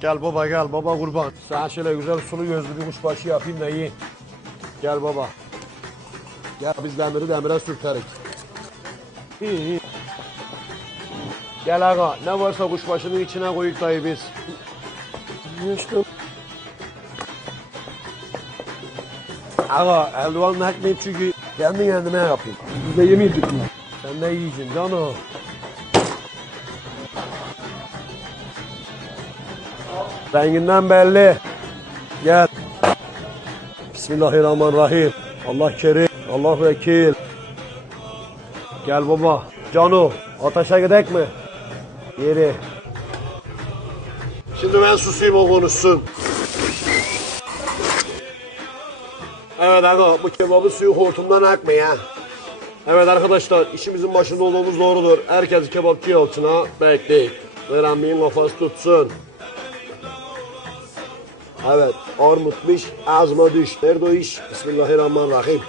Gel baba gel baba kurban. Sana şöyle güzel sulu gözlü bir kuşbaşı yapayım da yiyin. Gel baba. Gel biz demiri demire sürterik. İyi iyi. Gel aga ne varsa kuşbaşının içine koyuk dayı biz. Geçtim. Aga eldivanla hakmayayım çünkü kendi kendime yapayım. Biz de yemeyecek mi? Sen ne yiyeceksin canım? Renginden belli. Gel. Bismillahirrahmanirrahim. Allah kerim. Allah vekil. Gel baba. Canu ateşe gidek mi? Yeri. Şimdi ben susayım o konuşsun. Evet aga bu kebabı suyu hortumdan akmıyor ha. Evet arkadaşlar işimizin başında olduğumuz doğrudur. Herkes kebapçı altına bekleyin. Verenmeyin kafası tutsun. Evet armutmuş ağzıma düş. Nerede o iş? Bismillahirrahmanirrahim.